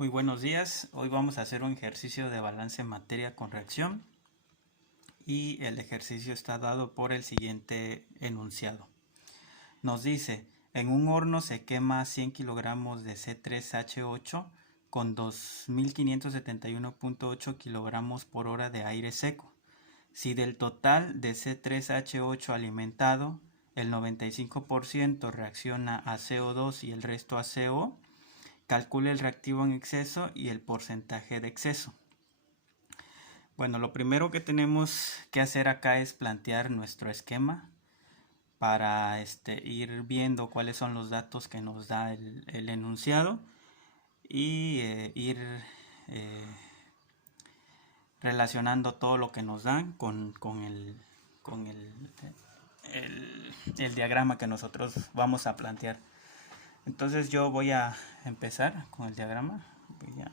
Muy buenos días, hoy vamos a hacer un ejercicio de balance en materia con reacción y el ejercicio está dado por el siguiente enunciado. Nos dice, en un horno se quema 100 kilogramos de C3H8 con 2571.8 kilogramos por hora de aire seco. Si del total de C3H8 alimentado, el 95% reacciona a CO2 y el resto a CO, calcule el reactivo en exceso y el porcentaje de exceso. Bueno, lo primero que tenemos que hacer acá es plantear nuestro esquema para ir viendo cuáles son los datos que nos da el enunciado y ir relacionando todo lo que nos dan con el diagrama que nosotros vamos a plantear. Entonces yo voy a empezar con el diagrama. Voy a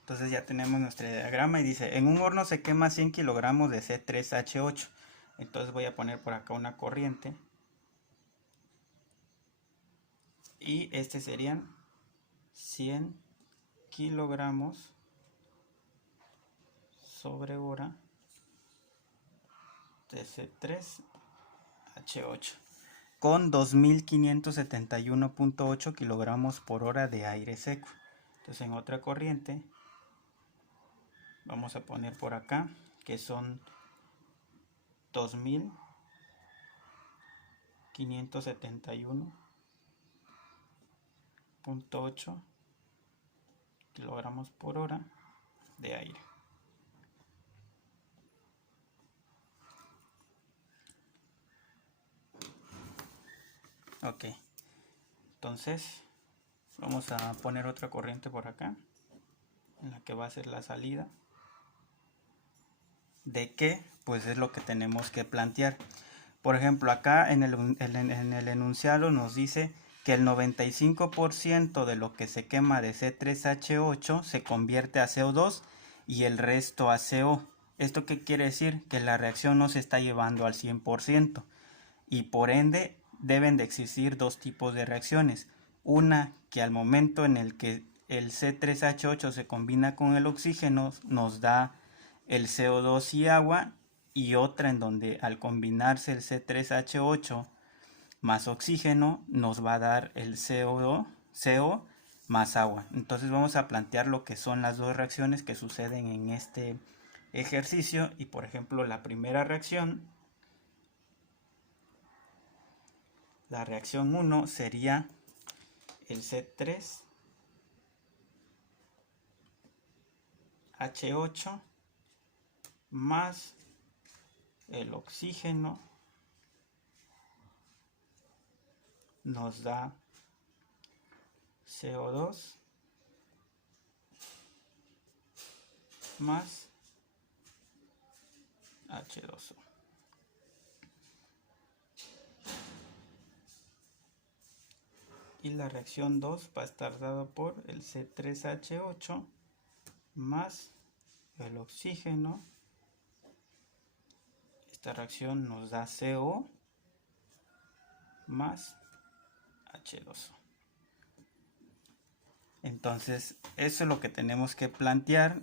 Entonces ya tenemos nuestro diagrama y dice, en un horno se quema 100 kilogramos de C3H8. Entonces voy a poner por acá una corriente. Y este serían 100 kilogramos sobre hora de C3H8 con 2571.8 kilogramos por hora de aire seco. Entonces en otra corriente vamos a poner por acá que son 2571.8 kilogramos por hora de aire. Ok, entonces vamos a poner otra corriente por acá en la que va a ser la salida. ¿De qué? Pues es lo que tenemos que plantear. Por ejemplo, acá en el enunciado nos dice que el 95% de lo que se quema de C3H8 se convierte a CO2 y el resto a CO. ¿Esto qué quiere decir? Que la reacción no se está llevando al 100% y por ende deben de existir dos tipos de reacciones. Una que al momento en el que el C3H8 se combina con el oxígeno nos da el CO2 y agua, y otra en donde al combinarse el C3H8 más oxígeno nos va a dar el CO más agua. Entonces vamos a plantear lo que son las dos reacciones que suceden en este ejercicio. Y por ejemplo, la primera reacción, la reacción 1 sería el C3H8 más el oxígeno nos da CO2 más H2O. Y la reacción 2 va a estar dada por el C3H8 más el oxígeno. Esta reacción nos da CO más H2O. Entonces eso es lo que tenemos que plantear,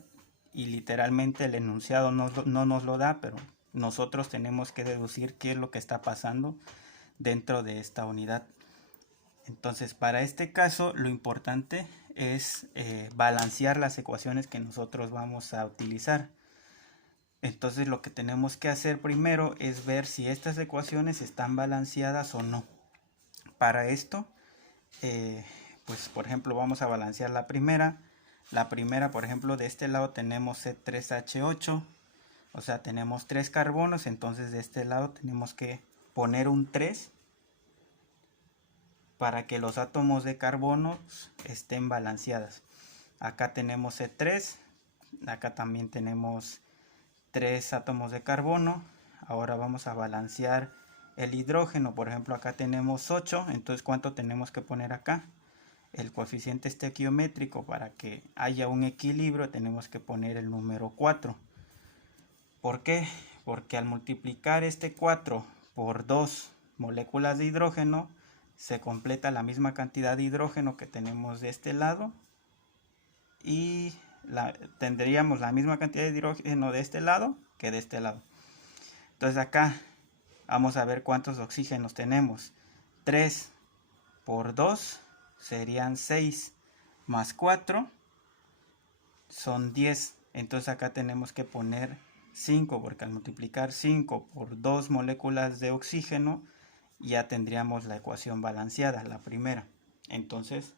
y literalmente el enunciado no nos lo da, pero nosotros tenemos que deducir qué es lo que está pasando dentro de esta unidad. Entonces para este caso lo importante es balancear las ecuaciones que nosotros vamos a utilizar. Entonces lo que tenemos que hacer primero es ver si estas ecuaciones están balanceadas o no. Para esto, pues por ejemplo vamos a balancear la primera. La primera, por ejemplo, de este lado tenemos C3H8, o sea tenemos 3 carbonos, entonces de este lado tenemos que poner un 3 para que los átomos de carbono estén balanceadas. Acá tenemos C3, acá también tenemos 3 átomos de carbono. Ahora vamos a balancear el hidrógeno. Por ejemplo, acá tenemos 8, entonces ¿cuánto tenemos que poner acá? El coeficiente estequiométrico, para que haya un equilibrio tenemos que poner el número 4. ¿Por qué? Porque al multiplicar este 4 por 2 moléculas de hidrógeno, se completa la misma cantidad de hidrógeno que tenemos de este lado y tendríamos la misma cantidad de hidrógeno de este lado que de este lado. Entonces acá vamos a ver cuántos oxígenos tenemos. 3 por 2 serían 6, más 4 son 10. Entonces acá tenemos que poner 5, porque al multiplicar 5 por 2 moléculas de oxígeno ya tendríamos la ecuación balanceada, la primera. Entonces,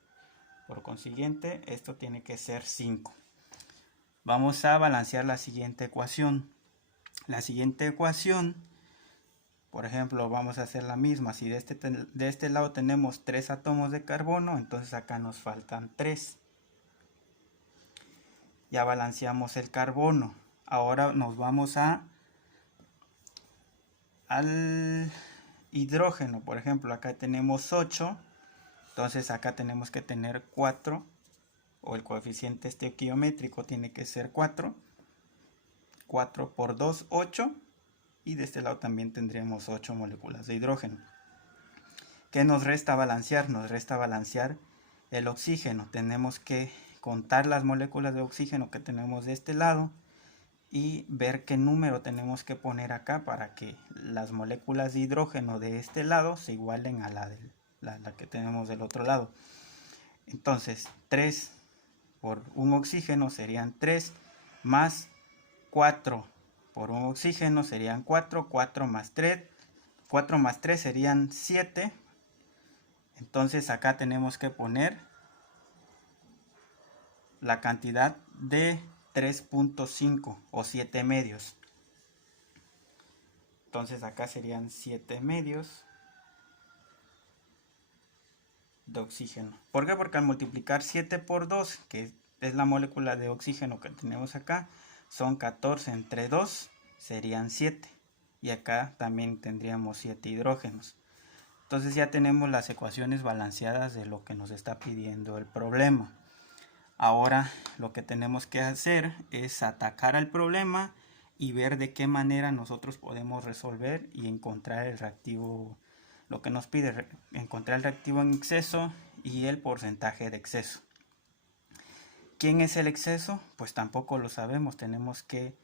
por consiguiente, esto tiene que ser 5. Vamos a balancear la siguiente ecuación. La siguiente ecuación, por ejemplo, vamos a hacer la misma. Si de este lado tenemos 3 átomos de carbono, entonces acá nos faltan 3. Ya balanceamos el carbono. Ahora nos vamos al hidrógeno. Por ejemplo, acá tenemos 8. Entonces acá tenemos que tener 4. O el coeficiente estequiométrico tiene que ser 4. 4 por 2, 8. Y de este lado también tendríamos 8 moléculas de hidrógeno. ¿Qué nos resta balancear? Nos resta balancear el oxígeno. Tenemos que contar las moléculas de oxígeno que tenemos de este lado y ver qué número tenemos que poner acá para que las moléculas de hidrógeno de este lado se igualen a la que tenemos del otro lado. Entonces 3 por un oxígeno serían 3, más 4 por un oxígeno serían 4, 4 más 3, 4 más 3 serían 7. Entonces acá tenemos que poner la cantidad de 3.5 o 7 medios. Entonces acá serían 7 medios de oxígeno. ¿Por qué? Porque al multiplicar 7 por 2, que es la molécula de oxígeno que tenemos acá, son 14 entre 2, serían 7. Y acá también tendríamos 7 hidrógenos. Entonces ya tenemos las ecuaciones balanceadas de lo que nos está pidiendo el problema. Ahora lo que tenemos que hacer es atacar al problema y ver de qué manera nosotros podemos resolver y encontrar el reactivo, lo que nos pide, encontrar el reactivo en exceso y el porcentaje de exceso. ¿Quién es el exceso? Pues tampoco lo sabemos, tenemos que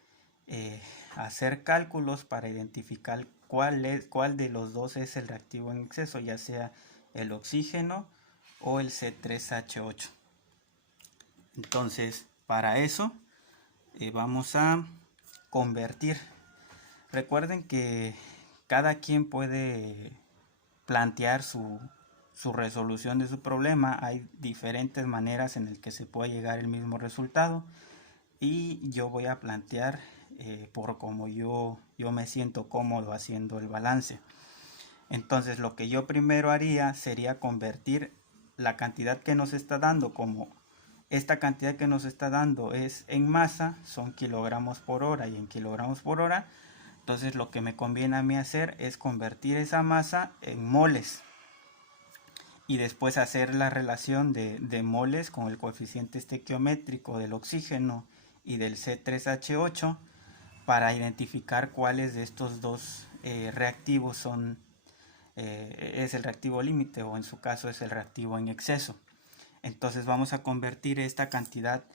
hacer cálculos para identificar cuál de los dos es el reactivo en exceso, ya sea el oxígeno o el C3H8. Entonces, para eso vamos a convertir. Recuerden que cada quien puede plantear su resolución de su problema. Hay diferentes maneras en las que se puede llegar al mismo resultado. Y yo voy a plantear por como yo me siento cómodo haciendo el balance. Entonces, lo que yo primero haría sería convertir la cantidad que nos está dando como... Esta cantidad que nos está dando es en masa, son kilogramos por hora y en kilogramos por hora. Entonces lo que me conviene a mí hacer es convertir esa masa en moles. Y después hacer la relación de moles con el coeficiente estequiométrico del oxígeno y del C3H8 para identificar cuáles de estos dos reactivos es el reactivo límite o en su caso es el reactivo en exceso. Entonces vamos a convertir esta cantidad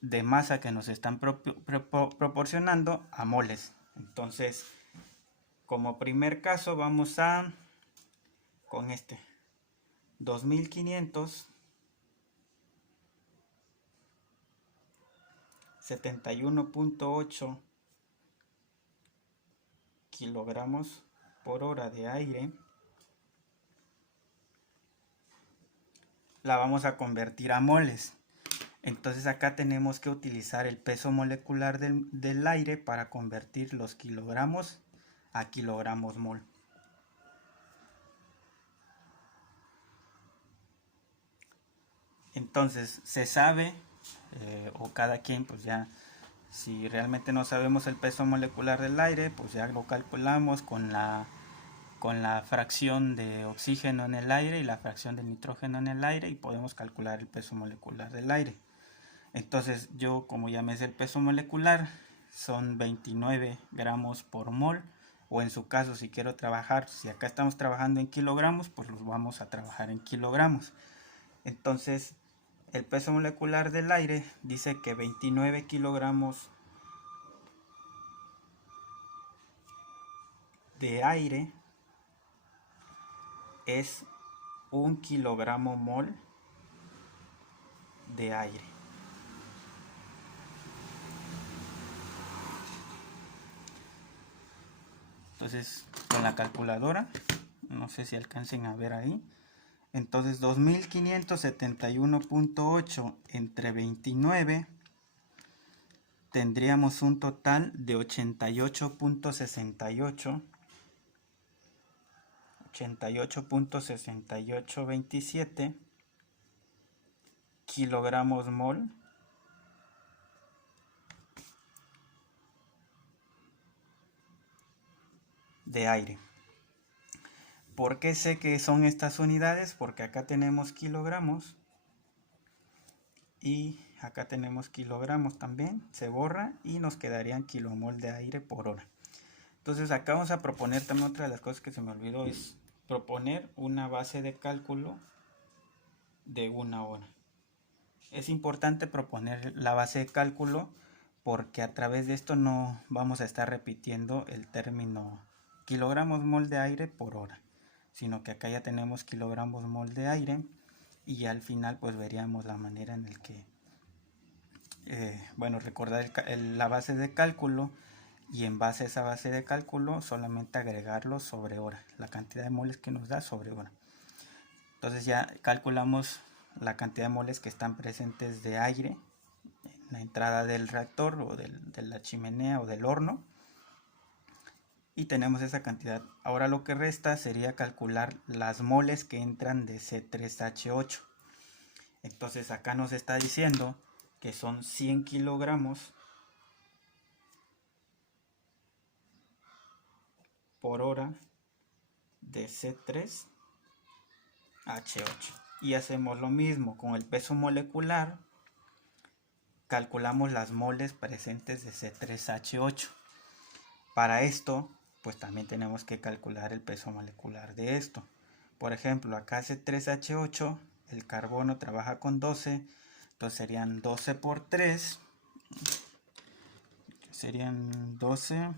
de masa que nos están proporcionando a moles. Entonces, como primer caso vamos a, con 2500 71.8 kilogramos por hora de aire. La vamos a convertir a moles. Entonces acá tenemos que utilizar el peso molecular del aire para convertir los kilogramos a kilogramos mol. Entonces se sabe, o cada quien pues ya, si realmente no sabemos el peso molecular del aire, pues ya lo calculamos con la fracción de oxígeno en el aire y la fracción de nitrógeno en el aire, y podemos calcular el peso molecular del aire. Entonces yo, como ya me sé el peso molecular, son 29 gramos por mol, o en su caso, si quiero trabajar, si acá estamos trabajando en kilogramos, pues los vamos a trabajar en kilogramos. Entonces el peso molecular del aire dice que 29 kilogramos de aire es 1 kilogramo mol de aire. Entonces, con la calculadora, no sé si alcancen a ver ahí. Entonces, 2571.8 entre 29, tendríamos un total de 88.68. 88.6827 kilogramos mol de aire. ¿Por qué sé que son estas unidades? Porque acá tenemos kilogramos y acá tenemos kilogramos también, se borra y nos quedarían kilomol de aire por hora. Entonces acá vamos a proponer también, otra de las cosas que se me olvidó es proponer una base de cálculo de 1 hora. Es importante proponer la base de cálculo porque a través de esto no vamos a estar repitiendo el término kilogramos mol de aire por hora, sino que acá ya tenemos kilogramos mol de aire y al final pues veríamos la manera en el que recordar la base de cálculo, y en base a esa base de cálculo solamente agregarlo sobre hora, la cantidad de moles que nos da sobre hora. Entonces ya calculamos la cantidad de moles que están presentes de aire en la entrada del reactor o de la chimenea o del horno, y tenemos esa cantidad. Ahora lo que resta sería calcular las moles que entran de C3H8. Entonces acá nos está diciendo que son 100 kilogramos por hora de C3H8. Y hacemos lo mismo con el peso molecular, calculamos las moles presentes de C3H8. Para esto pues también tenemos que calcular el peso molecular de esto. Por ejemplo, acá C3H8, el carbono trabaja con 12, entonces serían 12 por 3, serían 12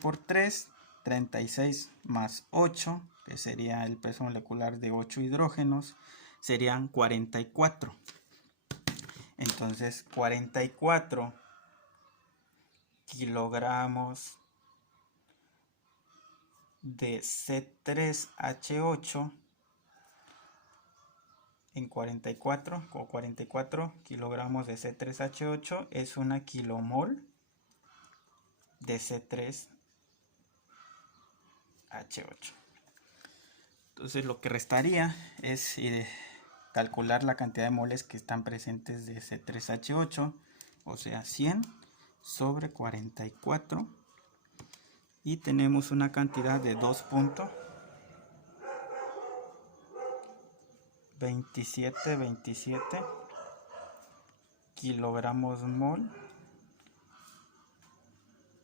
por 3, 36 más 8, que sería el peso molecular de 8 hidrógenos, serían 44. Entonces 44 kilogramos de C3H8 en 44 o 44 kilogramos de C3H8 es 1 kilomol de C3H8. Entonces lo que restaría es calcular la cantidad de moles que están presentes de C3H8, o sea 100 sobre 44, y tenemos una cantidad de 2.2727 kilogramos mol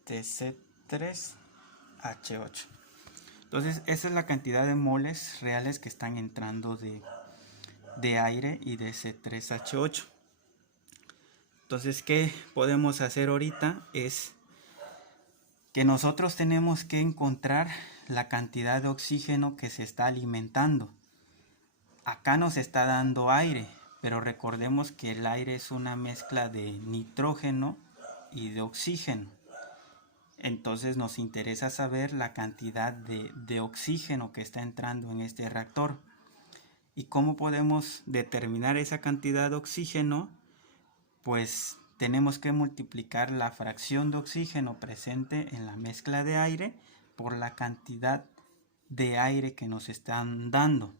de C3H8. Entonces esa es la cantidad de moles reales que están entrando de aire y de C3H8. Entonces, ¿qué podemos hacer ahorita? Es que nosotros tenemos que encontrar la cantidad de oxígeno que se está alimentando. Acá nos está dando aire, pero recordemos que el aire es una mezcla de nitrógeno y de oxígeno. Entonces nos interesa saber la cantidad de oxígeno que está entrando en este reactor. ¿Y cómo podemos determinar esa cantidad de oxígeno? Pues tenemos que multiplicar la fracción de oxígeno presente en la mezcla de aire por la cantidad de aire que nos están dando.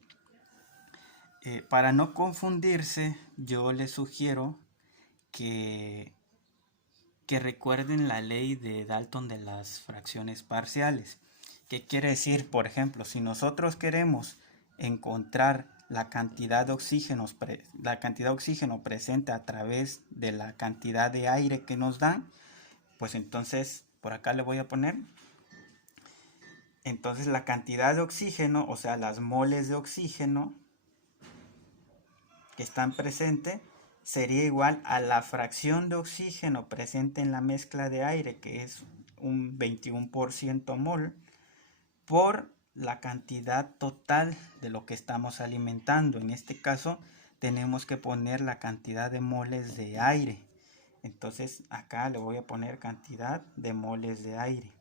Para no confundirse, yo les sugiero que, que recuerden la ley de Dalton de las fracciones parciales. ¿Qué quiere decir? Por ejemplo, si nosotros queremos encontrar la cantidad de oxígeno presente a través de la cantidad de aire que nos dan, pues entonces por acá le voy a poner. Entonces la cantidad de oxígeno, o sea, las moles de oxígeno que están presentes, sería igual a la fracción de oxígeno presente en la mezcla de aire, que es un 21% mol, por la cantidad total de lo que estamos alimentando. En este caso tenemos que poner la cantidad de moles de aire. Entonces acá le voy a poner cantidad de moles de aire.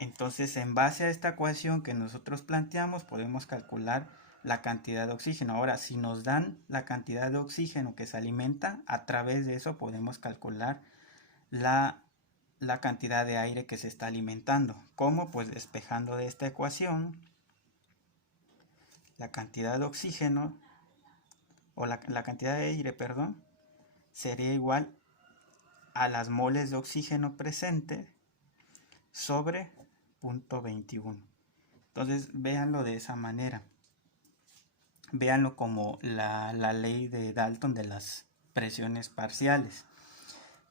Entonces, en base a esta ecuación que nosotros planteamos, podemos calcular la cantidad de oxígeno. Ahora, si nos dan la cantidad de oxígeno que se alimenta, a través de eso podemos calcular la cantidad de aire que se está alimentando. ¿Cómo? Pues despejando de esta ecuación la cantidad de oxígeno, o la cantidad de aire, perdón, sería igual a las moles de oxígeno presente sobre 0.21. Entonces, véanlo de esa manera. Véanlo como la ley de Dalton de las presiones parciales.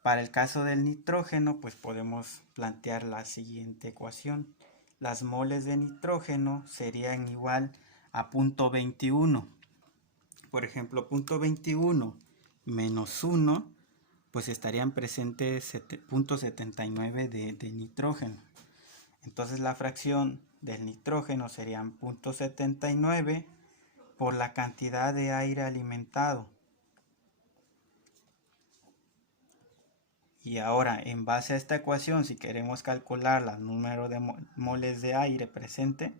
Para el caso del nitrógeno, pues podemos plantear la siguiente ecuación. Las moles de nitrógeno serían igual a 0.21. Por ejemplo, 0.21 menos 1, pues estarían presentes 0.79 de nitrógeno. Entonces la fracción del nitrógeno serían 0.79 por la cantidad de aire alimentado. Y ahora, en base a esta ecuación, si queremos calcular el número de moles de aire presente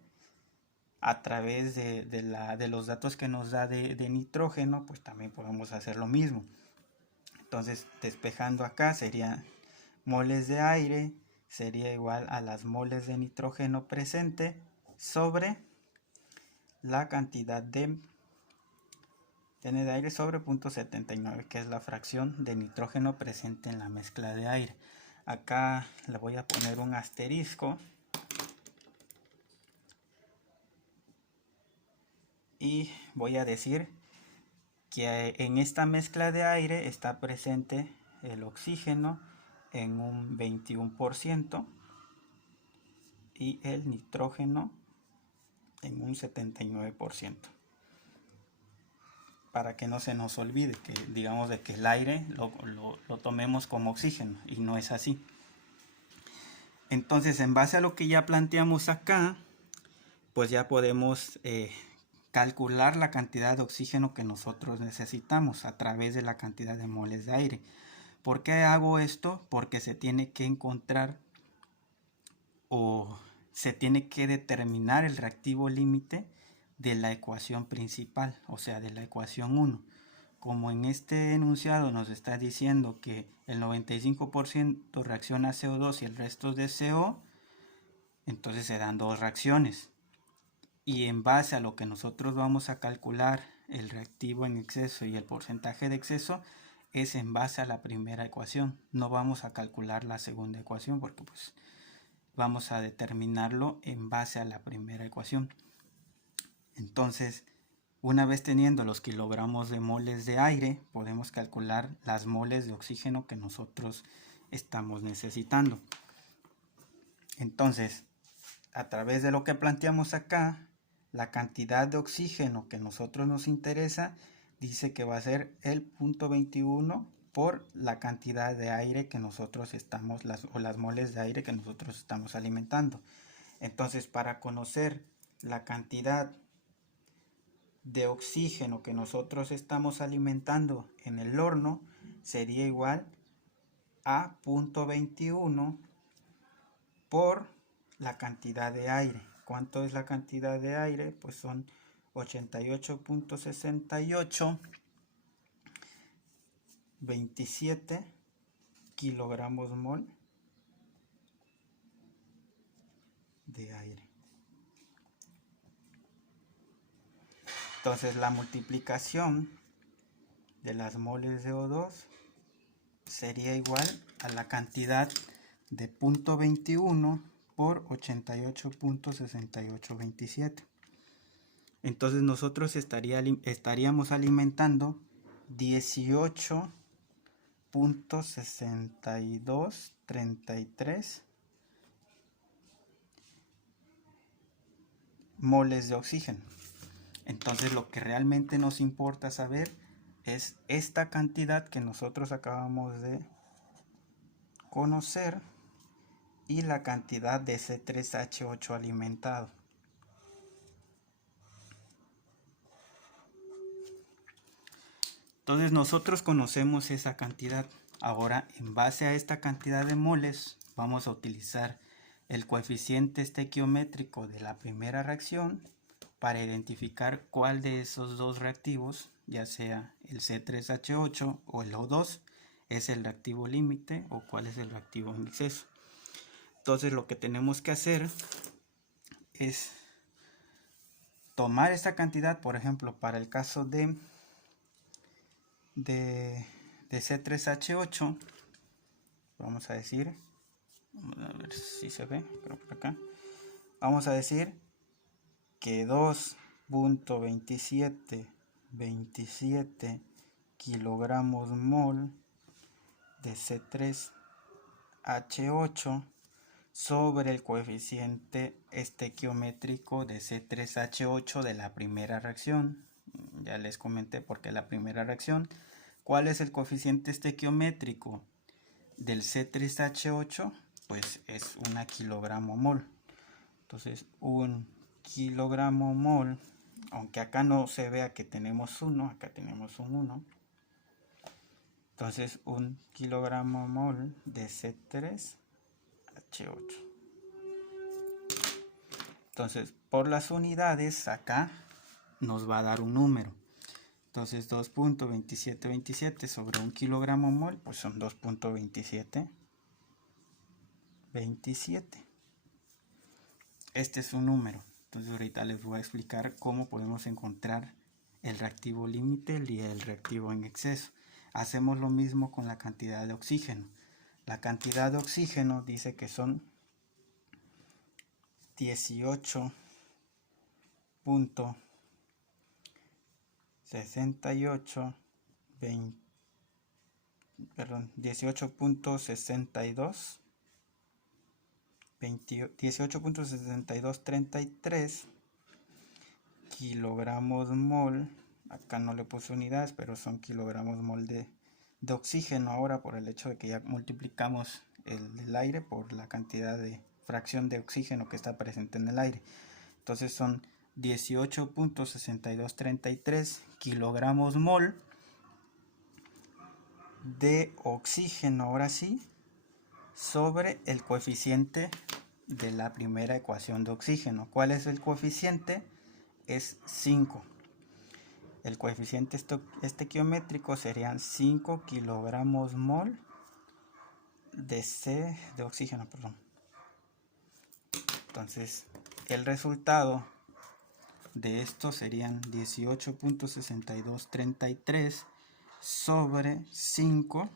a través de los datos que nos da de nitrógeno, pues también podemos hacer lo mismo. Entonces, despejando acá, sería moles de aire sería igual a las moles de nitrógeno presente sobre la cantidad de aire sobre 0.79, que es la fracción de nitrógeno presente en la mezcla de aire. Acá le voy a poner un asterisco y voy a decir que en esta mezcla de aire está presente el oxígeno en un 21% y el nitrógeno en un 79%. Para que no se nos olvide que digamos de que el aire lo tomemos como oxígeno, y no es así. Entonces, en base a lo que ya planteamos acá, pues ya podemos calcular la cantidad de oxígeno que nosotros necesitamos a través de la cantidad de moles de aire. ¿Por qué hago esto? Porque se tiene que encontrar o se tiene que determinar el reactivo límite de la ecuación principal, o sea, de la ecuación 1. Como en este enunciado nos está diciendo que el 95% reacciona a CO2 y el resto es de CO, entonces se dan dos reacciones. Y en base a lo que nosotros vamos a calcular el reactivo en exceso y el porcentaje de exceso, es en base a la primera ecuación. No vamos a calcular la segunda ecuación porque pues vamos a determinarlo en base a la primera ecuación. Entonces, una vez teniendo los kilogramos de moles de aire, podemos calcular las moles de oxígeno que nosotros estamos necesitando. Entonces, a través de lo que planteamos acá, la cantidad de oxígeno que a nosotros nos interesa dice que va a ser el 0.21 por la cantidad de aire que nosotros estamos, las moles de aire que nosotros estamos alimentando. Entonces, para conocer la cantidad de oxígeno que nosotros estamos alimentando en el horno, sería igual a 0.21 por la cantidad de aire. ¿Cuánto es la cantidad de aire? Pues son 88.68 27 kilogramos mol de aire. Entonces la multiplicación de las moles de O2 sería igual a la cantidad de 0.21 por 88.6827. Entonces nosotros estaríamos alimentando 18.6233 moles de oxígeno. Entonces lo que realmente nos importa saber es esta cantidad que nosotros acabamos de conocer y la cantidad de C3H8 alimentado. Entonces nosotros conocemos esa cantidad. Ahora, en base a esta cantidad de moles, vamos a utilizar el coeficiente estequiométrico de la primera reacción para identificar cuál de esos dos reactivos, ya sea el C3H8 o el O2, es el reactivo límite o cuál es el reactivo en exceso. Entonces lo que tenemos que hacer es tomar esta cantidad, por ejemplo, para el caso de C3H8, vamos a decir, vamos a ver si se ve, creo por acá, vamos a decir que 2.2727 kilogramos mol de C3H8 sobre el coeficiente estequiométrico de C3H8 de la primera reacción. Ya les comenté porque la primera reacción. ¿Cuál es el coeficiente estequiométrico del C3H8? Pues es 1 kilogramo mol. Entonces 1 kilogramo mol, aunque acá no se vea que tenemos 1, acá tenemos un 1. Entonces 1 kilogramo mol de C3H8. Entonces por las unidades acá nos va a dar un número. Entonces 2.2727 sobre 1 kilogramo mol, pues son 2.2727. Este es un número. Entonces ahorita les voy a explicar cómo podemos encontrar el reactivo límite y el reactivo en exceso. Hacemos lo mismo con la cantidad de oxígeno. La cantidad de oxígeno dice que son 18.62 18.6233 kilogramos mol. Acá no le puse unidades, pero son kilogramos mol de oxígeno ahora, por el hecho de que ya multiplicamos el aire por la cantidad de fracción de oxígeno que está presente en el aire. Entonces son 18.6233 kilogramos mol de oxígeno, ahora sí, sobre el coeficiente de la primera ecuación de oxígeno. ¿Cuál es el coeficiente? Es 5. El coeficiente estequiométrico serían 5 kilogramos mol de oxígeno, perdón. Entonces el resultado de esto serían 18.6233 sobre 5,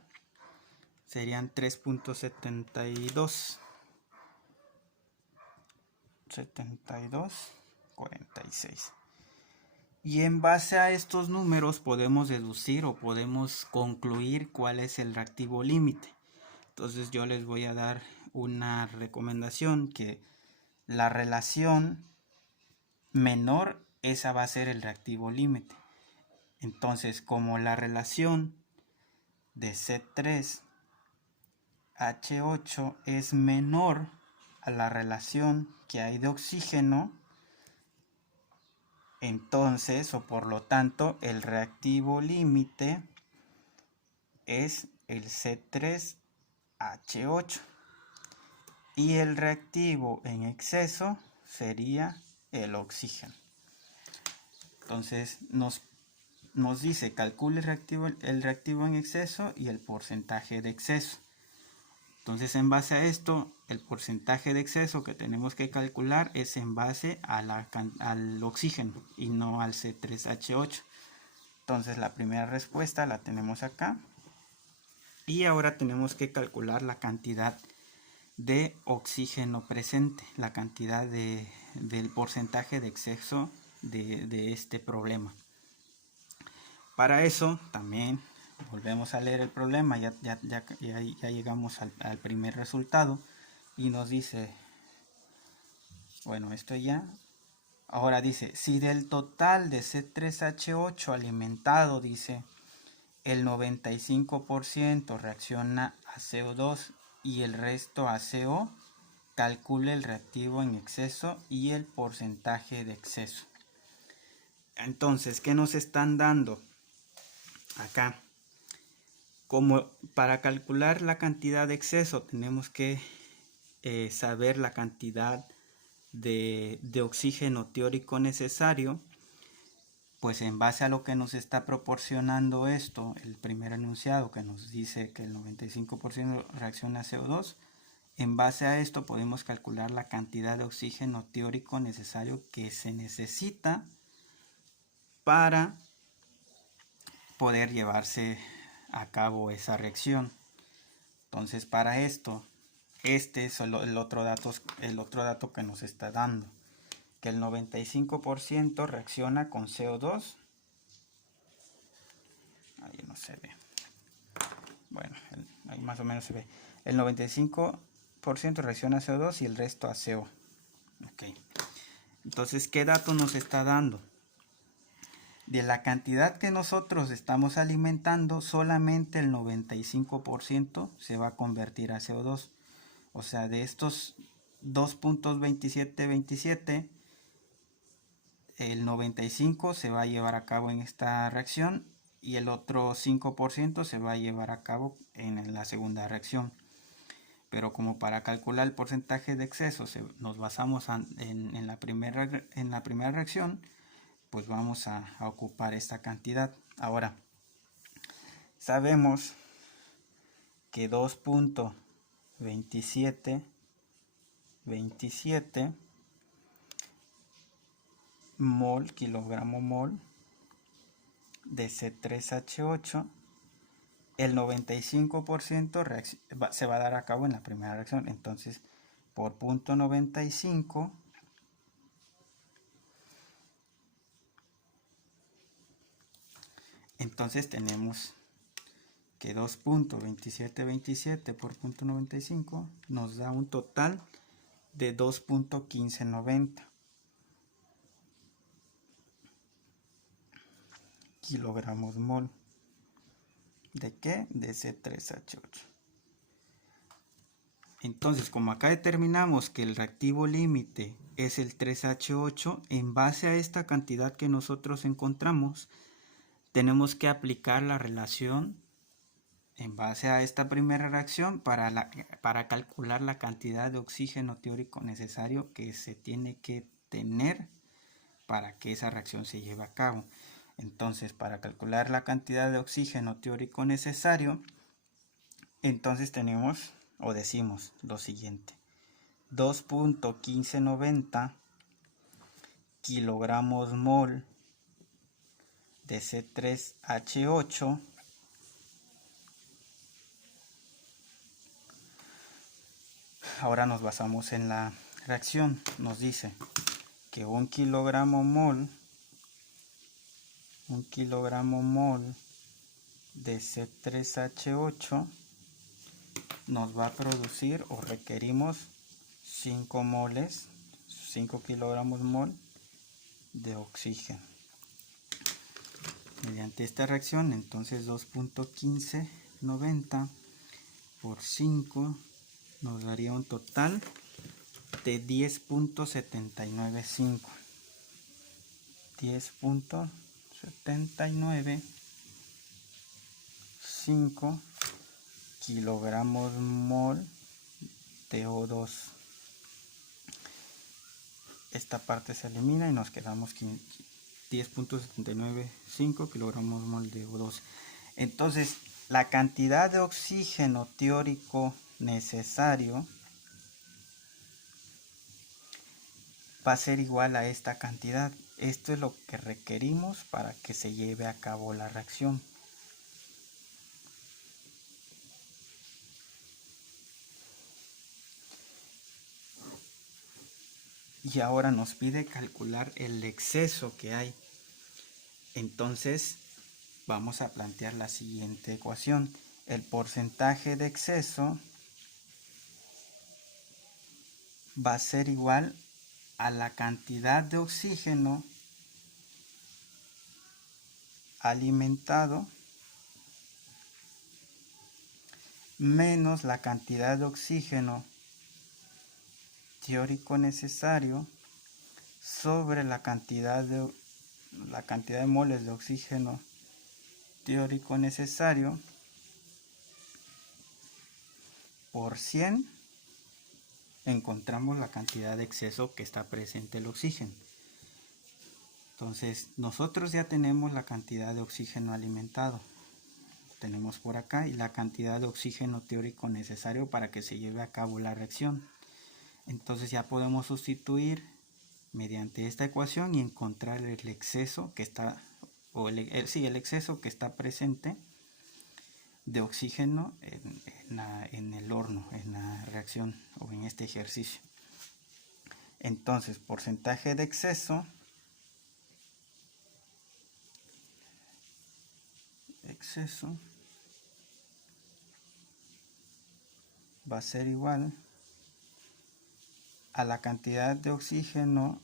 serían 3.72 46. Y en base a estos números podemos deducir o podemos concluir cuál es el reactivo límite. Entonces yo les voy a dar una recomendación, que la relación menor, esa va a ser el reactivo límite. Entonces, como la relación de C3H8 es menor a la relación que hay de oxígeno, entonces, o por lo tanto, el reactivo límite es el C3H8 y el reactivo en exceso sería el oxígeno. Entonces nos dice calcule el reactivo en exceso y el porcentaje de exceso. Entonces, en base a esto, el porcentaje de exceso que tenemos que calcular es en base al oxígeno y no al C3H8. Entonces, la primera respuesta la tenemos acá. Y ahora tenemos que calcular la cantidad de oxígeno presente, la cantidad del porcentaje de exceso de este problema. Para eso también volvemos a leer el problema, ya llegamos al primer resultado y nos dice, bueno, esto ya, ahora dice, si del total de C3H8 alimentado, dice, el 95% reacciona a CO2 y el resto a CO, calcule el reactivo en exceso y el porcentaje de exceso. Entonces, ¿qué nos están dando acá? Como para calcular la cantidad de exceso tenemos que saber la cantidad de oxígeno teórico necesario, pues en base a lo que nos está proporcionando esto, el primer enunciado que nos dice que el 95% reacciona a CO2, en base a esto podemos calcular la cantidad de oxígeno teórico necesario que se necesita para poder llevarse a cabo esa reacción. Entonces, para esto, este es el otro dato que nos está dando, que el 95% reacciona con CO2. Ahí no se ve. Bueno, ahí más o menos se ve. El 95% reacciona a CO2 y el resto a CO. Ok. Entonces, ¿qué dato nos está dando? De la cantidad que nosotros estamos alimentando, solamente el 95% se va a convertir a CO2. O sea, de estos 2.2727, el 95% se va a llevar a cabo en esta reacción y el otro 5% se va a llevar a cabo en la segunda reacción. Pero como para calcular el porcentaje de exceso nos basamos en la primera reacción, pues vamos a ocupar esta cantidad. Ahora, sabemos que 2.2727 kilogramo mol de C3H8, el 95% se va a dar a cabo en la primera reacción. Entonces, por punto 95, entonces tenemos que 2.2727 por punto 95 nos da un total de 2.1590 kilogramos mol. ¿De qué? De C3H8. Entonces, como acá determinamos que el reactivo límite es el 3H8, en base a esta cantidad que nosotros encontramos, tenemos que aplicar la relación en base a esta primera reacción para calcular la cantidad de oxígeno teórico necesario que se tiene que tener para que esa reacción se lleve a cabo. Entonces, para calcular la cantidad de oxígeno teórico necesario, entonces tenemos o decimos lo siguiente: 2.1590 kilogramos mol de C3H8 ahora nos basamos en la reacción. Nos dice que un kilogramo mol de C3H8 nos va a producir o requerimos 5 moles, 5 kilogramos mol de oxígeno. Mediante esta reacción, entonces 2.1590 por 5 nos daría un total de 10.795. 10.795 kilogramos mol de O2. Esta parte se elimina y nos quedamos 10.795 kilogramos mol de O2. Entonces, la cantidad de oxígeno teórico necesario va a ser igual a esta cantidad. Esto es lo que requerimos para que se lleve a cabo la reacción. Y ahora nos pide calcular el exceso que hay. Entonces vamos a plantear la siguiente ecuación. El porcentaje de exceso va a ser igual a la cantidad de oxígeno alimentado menos la cantidad de oxígeno teórico necesario sobre la cantidad de moles de oxígeno teórico necesario por 100. Encontramos la cantidad de exceso que está presente el oxígeno. Entonces nosotros ya tenemos la cantidad de oxígeno alimentado, tenemos por acá, y la cantidad de oxígeno teórico necesario para que se lleve a cabo la reacción. Entonces ya podemos sustituir mediante esta ecuación y encontrar el exceso que está, el exceso que está presente de oxígeno en el horno, en la reacción o en este ejercicio. Entonces, porcentaje de exceso va a ser igual a la cantidad de oxígeno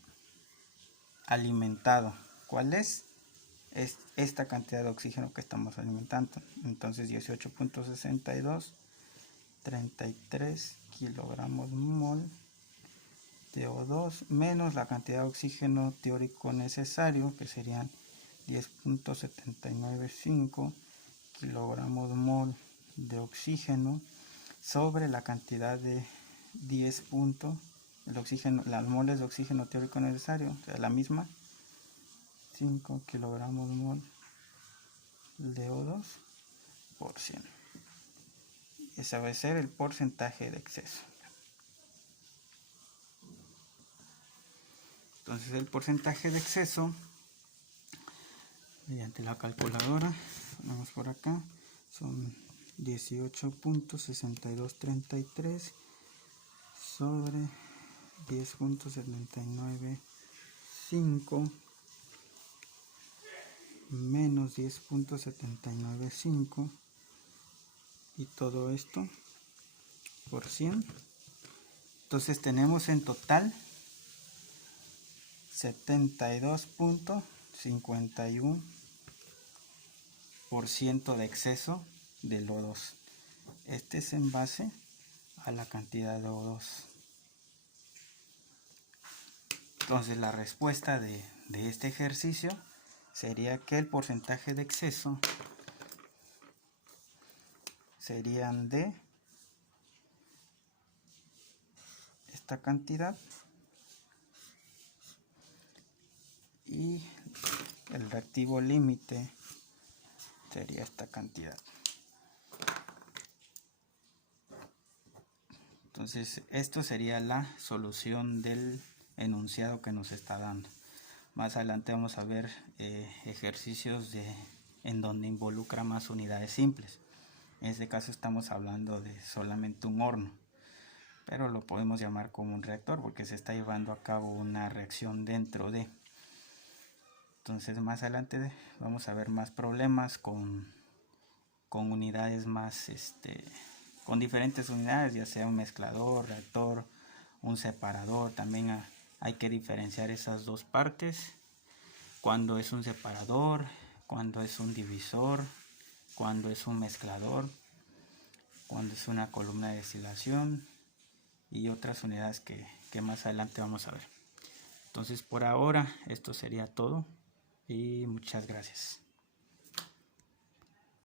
alimentado. ¿Cuál es? Es esta cantidad de oxígeno que estamos alimentando. Entonces 18.62, 33 kilogramos mol de O2 menos la cantidad de oxígeno teórico necesario, que serían 10.795 kilogramos mol de oxígeno sobre la cantidad de 10 el oxígeno, las moles de oxígeno teórico necesario, o sea, la misma, 5 kilogramos mol de O2 por 100. Ese va a ser el porcentaje de exceso. Entonces el porcentaje de exceso, mediante la calculadora, vamos por acá, son 18.6233 sobre 10.795 menos 10.795 y todo esto por 100. Entonces tenemos en total 72.51% de exceso del O2. Este es en base a la cantidad de O2. Entonces la respuesta de este ejercicio sería que el porcentaje de exceso serían de esta cantidad y el reactivo límite sería esta cantidad. Entonces esto sería la solución del enunciado que nos está dando. Más adelante vamos a ver ejercicios en donde involucra más unidades simples. En este caso estamos hablando de solamente un horno, pero lo podemos llamar como un reactor porque se está llevando a cabo una reacción dentro de. Entonces más adelante vamos a ver más problemas con unidades más, con diferentes unidades, ya sea un mezclador, reactor, un separador. También hay que diferenciar esas dos partes, cuando es un separador, cuando es un divisor, cuando es un mezclador, cuando es una columna de destilación y otras unidades que más adelante vamos a ver. Entonces por ahora esto sería todo y muchas gracias.